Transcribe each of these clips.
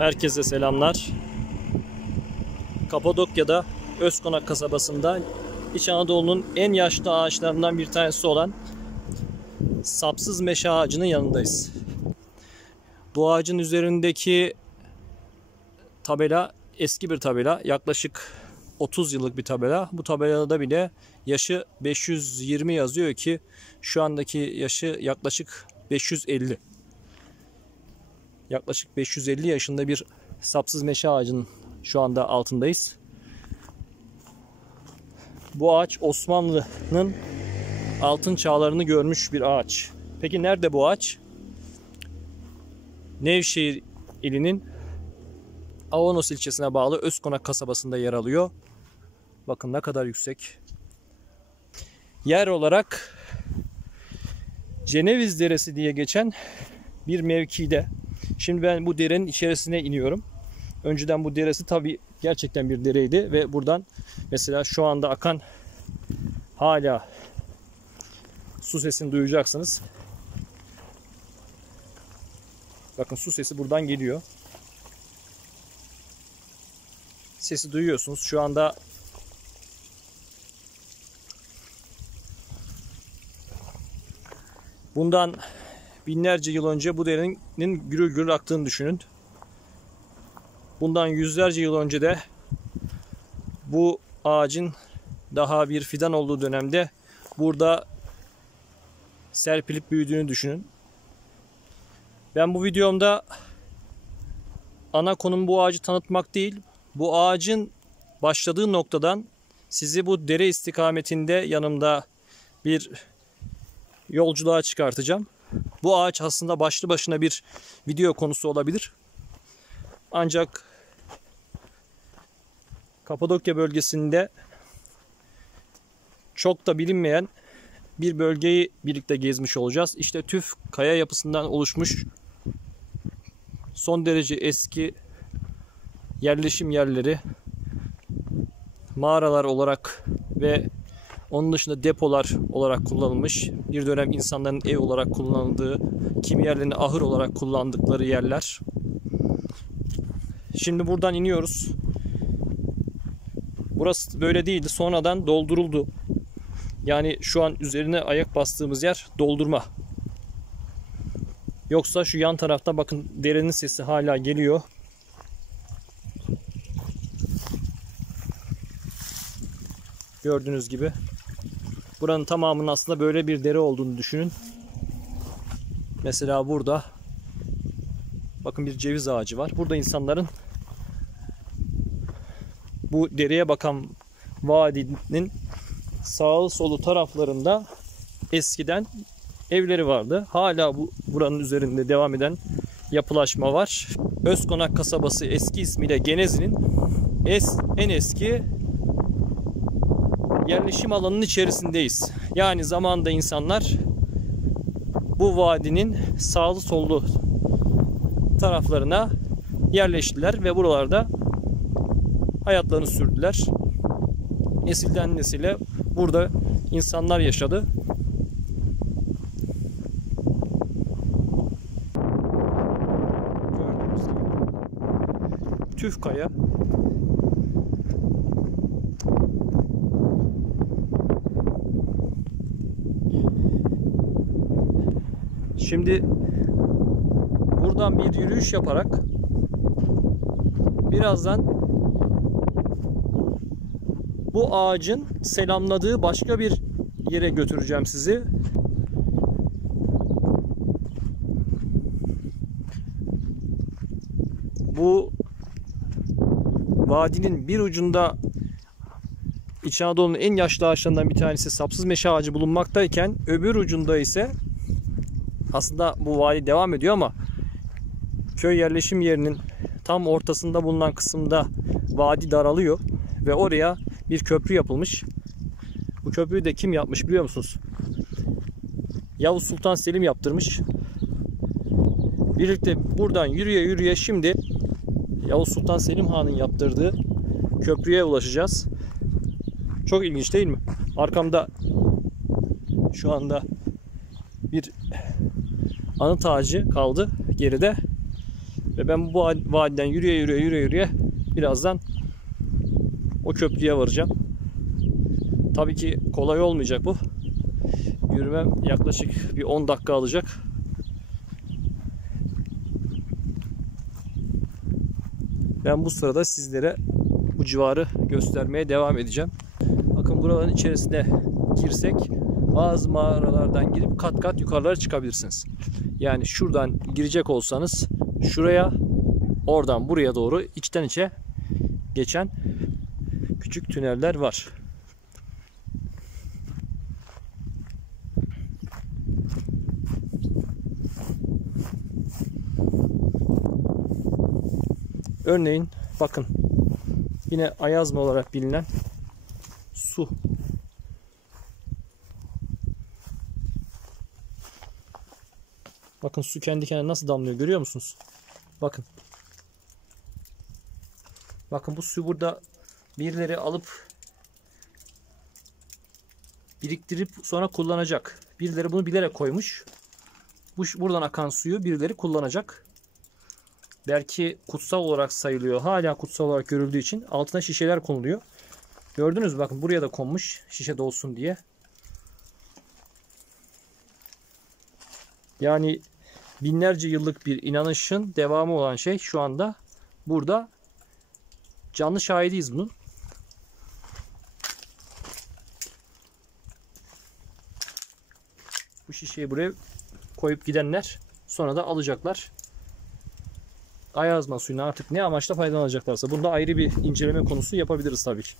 Herkese selamlar. Kapadokya'da Özkonak kasabasında İç Anadolu'nun en yaşlı ağaçlarından bir tanesi olan sapsız meşe ağacının yanındayız. Bu ağacın üzerindeki tabela eski bir tabela. Yaklaşık 30 yıllık bir tabela. Bu tabelada bile yaşı 520 yazıyor ki şu andaki yaşı yaklaşık 550. Yaklaşık 550 yaşında bir sapsız meşe ağacının şu anda altındayız. Bu ağaç Osmanlı'nın altın çağlarını görmüş bir ağaç. Peki nerede bu ağaç? Nevşehir ilinin Avanos ilçesine bağlı Özkonak kasabasında yer alıyor. Bakın ne kadar yüksek. Yer olarak Ceneviz Deresi diye geçen bir mevkide. Şimdi ben bu derenin içerisine iniyorum. Önceden bu deresi tabii gerçekten bir dereydi ve buradan mesela şu anda akan hala su sesini duyacaksınız. Bakın su sesi buradan geliyor. Sesi duyuyorsunuz. Şu anda bundan binlerce yıl önce bu derenin gürül gürül aktığını düşünün. Bundan yüzlerce yıl önce de bu ağacın daha bir fidan olduğu dönemde burada serpilip büyüdüğünü düşünün. Ben bu videomda ana konum bu ağacı tanıtmak değil, bu ağacın başladığı noktadan sizi bu dere istikametinde yanımda bir yolculuğa çıkartacağım. Bu ağaç aslında başlı başına bir video konusu olabilir. Ancak Kapadokya bölgesinde çok da bilinmeyen bir bölgeyi birlikte gezmiş olacağız. İşte tüf kaya yapısından oluşmuş son derece eski yerleşim yerleri, mağaralar olarak ve onun dışında depolar olarak kullanılmış. Bir dönem insanların ev olarak kullanıldığı, kimi yerlerini ahır olarak kullandıkları yerler. Şimdi buradan iniyoruz. Burası böyle değildi. Sonradan dolduruldu. Yani şu an üzerine ayak bastığımız yer doldurma. Yoksa şu yan tarafta bakın derenin sesi hala geliyor. Gördüğünüz gibi. Buranın tamamının aslında böyle bir dere olduğunu düşünün. Mesela burada bakın bir ceviz ağacı var. Burada insanların bu dereye bakan vadinin sağlı solu taraflarında eskiden evleri vardı. Hala buranın üzerinde devam eden yapılaşma var. Özkonak kasabası eski ismiyle Genezi'nin en eski yerleşim alanının içerisindeyiz. Yani zamanında insanlar bu vadinin sağlı sollu taraflarına yerleştiler ve buralarda hayatlarını sürdüler. Nesilden nesile burada insanlar yaşadı. Gördüğünüz gibi tüf kaya. Şimdi buradan bir yürüyüş yaparak birazdan bu ağacın selamladığı başka bir yere götüreceğim sizi. Bu vadinin bir ucunda İç Anadolu'nun en yaşlı ağaçlarından bir tanesi sapsız meşe ağacı bulunmaktayken öbür ucunda ise aslında bu vadi devam ediyor ama köy yerleşim yerinin tam ortasında bulunan kısımda vadi daralıyor ve oraya bir köprü yapılmış. Bu köprüyü de kim yapmış biliyor musunuz? Yavuz Sultan Selim yaptırmış. Birlikte buradan yürüye yürüye şimdi Yavuz Sultan Selim Han'ın yaptırdığı köprüye ulaşacağız. Çok ilginç değil mi? Arkamda şu anda bir anıt ağacı kaldı geride. Ve ben bu vadiden yürüye birazdan o köprüye varacağım. Tabii ki kolay olmayacak bu. Yürümem yaklaşık bir 10 dakika alacak. Ben bu sırada sizlere bu civarı göstermeye devam edeceğim. Bakın buraların içerisine girsek bazı mağaralardan girip kat kat yukarılara çıkabilirsiniz. Yani şuradan girecek olsanız şuraya, oradan buraya doğru içten içe geçen küçük tüneller var. Örneğin bakın, yine Ayazma olarak bilinen su. Bakın su kendi kendine nasıl damlıyor, görüyor musunuz? Bakın. Bakın bu suyu burada birileri alıp biriktirip sonra kullanacak. Birileri bunu bilerek koymuş. Buradan akan suyu birileri kullanacak. Belki kutsal olarak sayılıyor. Hala kutsal olarak görüldüğü için altına şişeler konuluyor. Gördünüz mü? Bakın buraya da konmuş. Şişe dolsun diye. Yani binlerce yıllık bir inanışın devamı olan şey şu anda burada canlı şahidiyiz bunun. Bu şişeyi buraya koyup gidenler sonra da alacaklar. Ayazma suyunu artık ne amaçla faydalanacaklarsa, bunda ayrı bir inceleme konusu yapabiliriz tabii ki.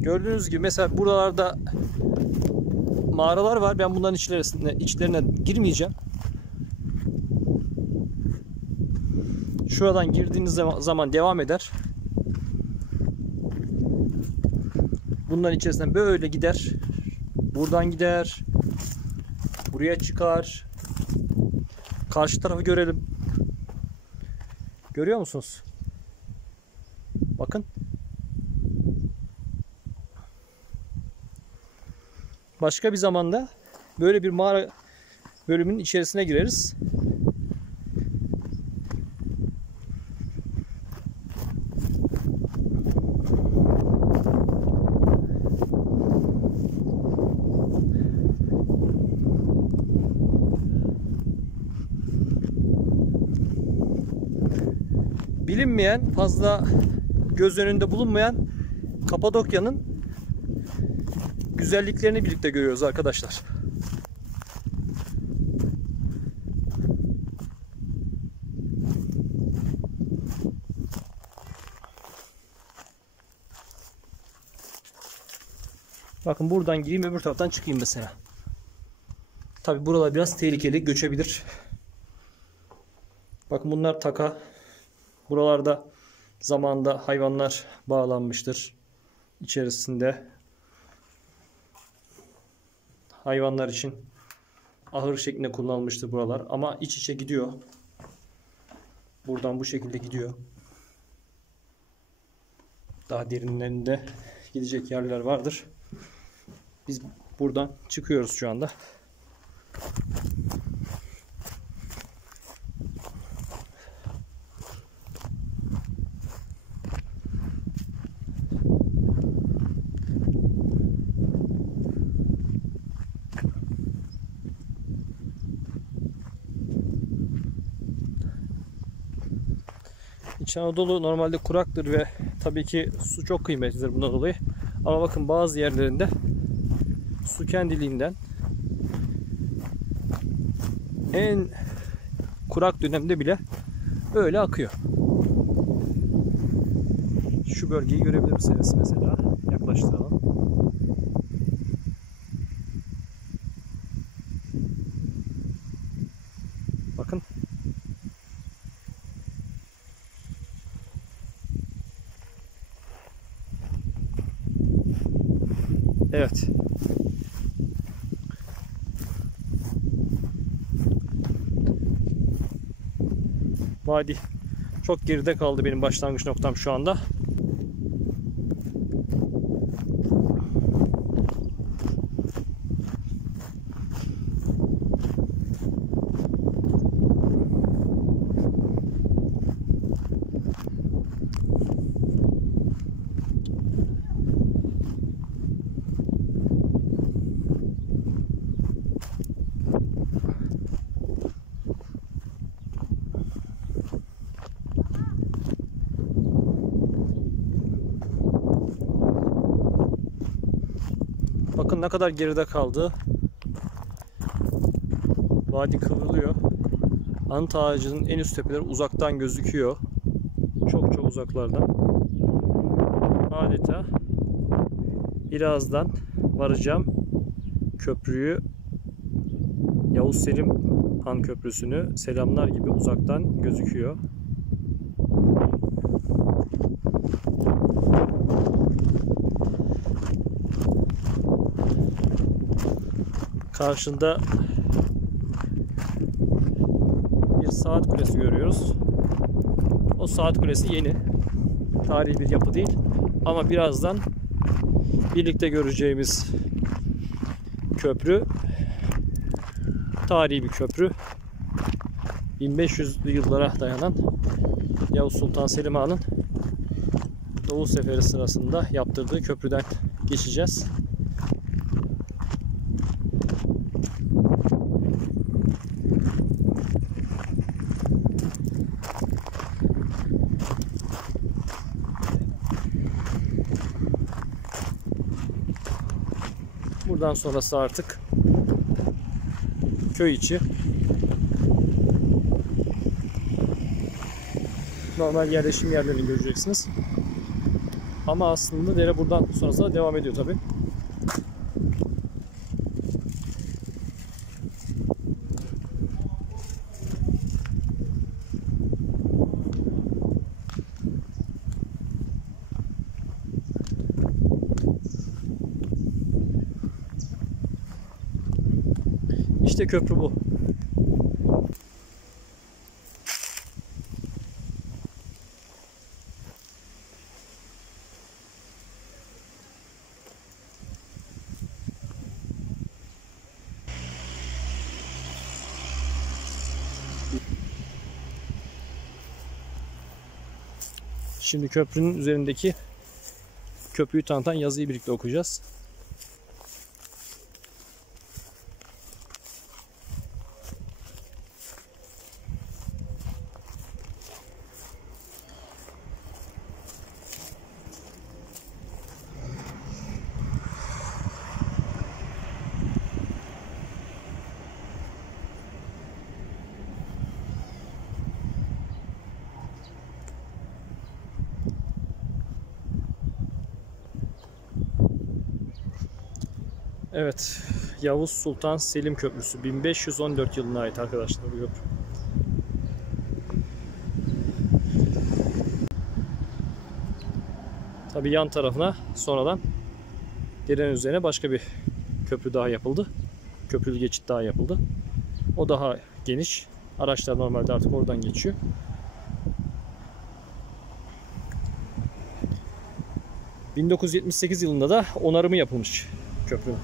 Gördüğünüz gibi mesela buralarda mağaralar var. Ben bunların içlerine girmeyeceğim. Şuradan girdiğiniz zaman devam eder. Bunların içerisinden böyle gider. Buradan gider. Buraya çıkar. Karşı tarafı görelim. Görüyor musunuz? Bakın. Başka bir zamanda böyle bir mağara bölümünün içerisine gireriz. Bilinmeyen, fazla göz önünde bulunmayan Kapadokya'nın güzelliklerini birlikte görüyoruz arkadaşlar. Bakın buradan gireyim, öbür taraftan çıkayım mesela. Tabi buralar biraz tehlikeli, göçebilir. Bakın bunlar taka. Buralarda zamanında hayvanlar bağlanmıştır. İçerisinde hayvanlar için ahır şeklinde kullanılmıştır buralar. Ama iç içe gidiyor. Buradan bu şekilde gidiyor. Daha derinlerinde gidecek yerler vardır. Biz buradan çıkıyoruz şu anda. İç Anadolu normalde kuraktır ve tabii ki su çok kıymetlidir bundan dolayı. Ama bakın bazı yerlerinde su kendiliğinden en kurak dönemde bile öyle akıyor. Şu bölgeyi görebilir misiniz mesela? Yaklaştıralım. Bakın. Evet. Vadi Çok geride kaldı benim başlangıç noktam şu anda. Bakın ne kadar geride kaldı. Vadi kıvrılıyor. Anıt ağacının en üst tepeleri uzaktan gözüküyor. Çok çok uzaklardan. Adeta birazdan varacağım köprüyü, Yavuz Selim Han Köprüsü'nü selamlar gibi uzaktan gözüküyor. Karşında bir saat kulesi görüyoruz. O saat kulesi yeni. Tarihi bir yapı değil. Ama birazdan birlikte göreceğimiz köprü tarihi bir köprü. 1500'lü yıllara dayanan Yavuz Sultan Selim Han'ın Doğu Seferi sırasında yaptırdığı köprüden geçeceğiz. Buradan sonrası artık köy içi. Normal yerleşim yerlerini göreceksiniz. Ama aslında dere buradan sonrasında devam ediyor tabi. İşte köprü bu. Şimdi köprünün üzerindeki köprüyü tanıtan yazıyı birlikte okuyacağız. Evet, Yavuz Sultan Selim Köprüsü 1514 yılına ait arkadaşlar bu köprü. Tabii yan tarafına sonradan derenin üzerine başka bir köprü daha yapıldı. Köprülü geçit daha yapıldı. O daha geniş. Araçlar normalde artık oradan geçiyor. ...1978 yılında da onarımı yapılmış köprünün.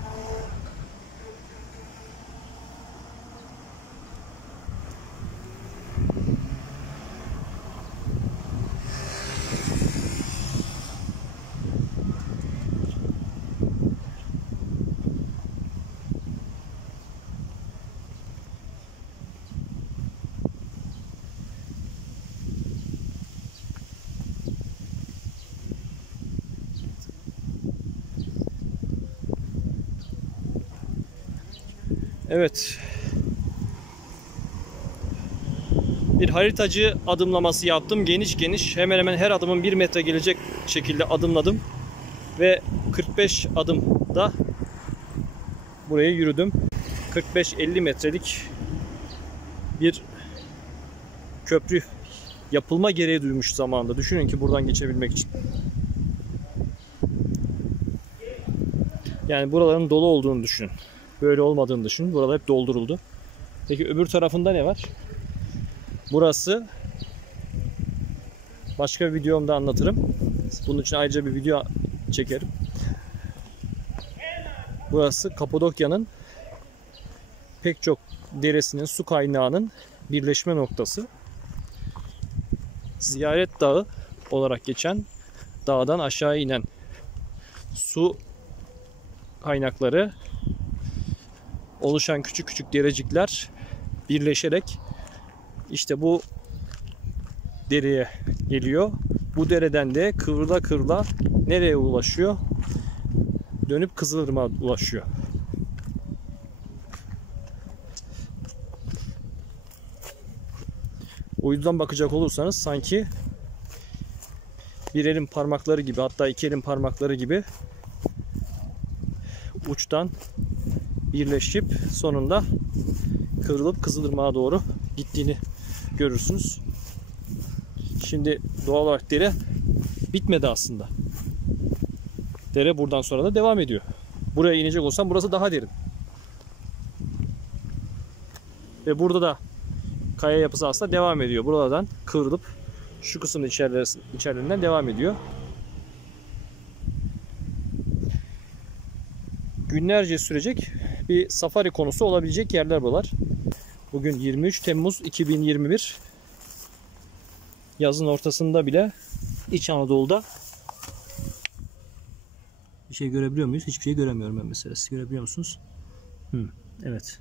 Evet. Bir haritacı adımlaması yaptım. Geniş geniş hemen hemen her adımın 1 metre gelecek şekilde adımladım. Ve 45 adımda buraya yürüdüm. 45-50 metrelik bir köprü yapılma gereği duymuş zamanında. Düşünün ki buradan geçebilmek için. Yani buraların dolu olduğunu düşünün. Böyle olmadığını düşünün. Buralar hep dolduruldu. Peki öbür tarafında ne var? Burası başka bir videomda anlatırım. Bunun için ayrıca bir video çekerim. Burası Kapadokya'nın pek çok deresinin, su kaynağının birleşme noktası. Ziyaret Dağı olarak geçen, dağdan aşağı inen su kaynakları, oluşan küçük küçük derecikler birleşerek işte bu dereye geliyor. Bu dereden de kıvrıla kıvrıla nereye ulaşıyor? Dönüp Kızılırmak'a ulaşıyor. Uydudan bakacak olursanız sanki bir elin parmakları gibi, hatta iki elin parmakları gibi uçtan birleşip sonunda kıvrılıp Kızılırmak'a doğru gittiğini görürsünüz. Şimdi doğal olarak dere bitmedi aslında. Dere buradan sonra da devam ediyor. Buraya inecek olsam burası daha derin. Ve burada da kaya yapısı aslında devam ediyor. Buradan kıvrılıp şu kısmın içerilerinden devam ediyor. Günlerce sürecek bir safari konusu olabilecek yerler buralar. Bugün 23 Temmuz 2021. Yazın ortasında bile İç Anadolu'da bir şey görebiliyor muyuz? Hiçbir şey göremiyorum ben mesela. Siz görebiliyor musunuz? Evet.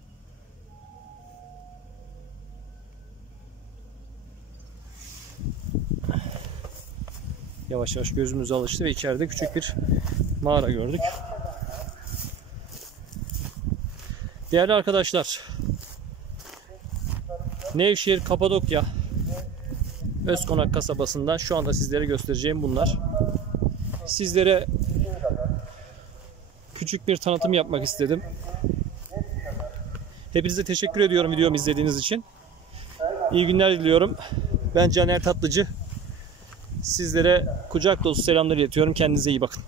Yavaş yavaş gözümüz alıştı ve içeride küçük bir mağara gördük. Değerli arkadaşlar, Nevşehir, Kapadokya, Özkonak kasabasından şu anda sizlere göstereceğim bunlar. Sizlere küçük bir tanıtım yapmak istedim. Hepinize teşekkür ediyorum videomu izlediğiniz için. İyi günler diliyorum. Ben Caner Tatlıcı. Sizlere kucak dolusu selamlar iletiyorum. Kendinize iyi bakın.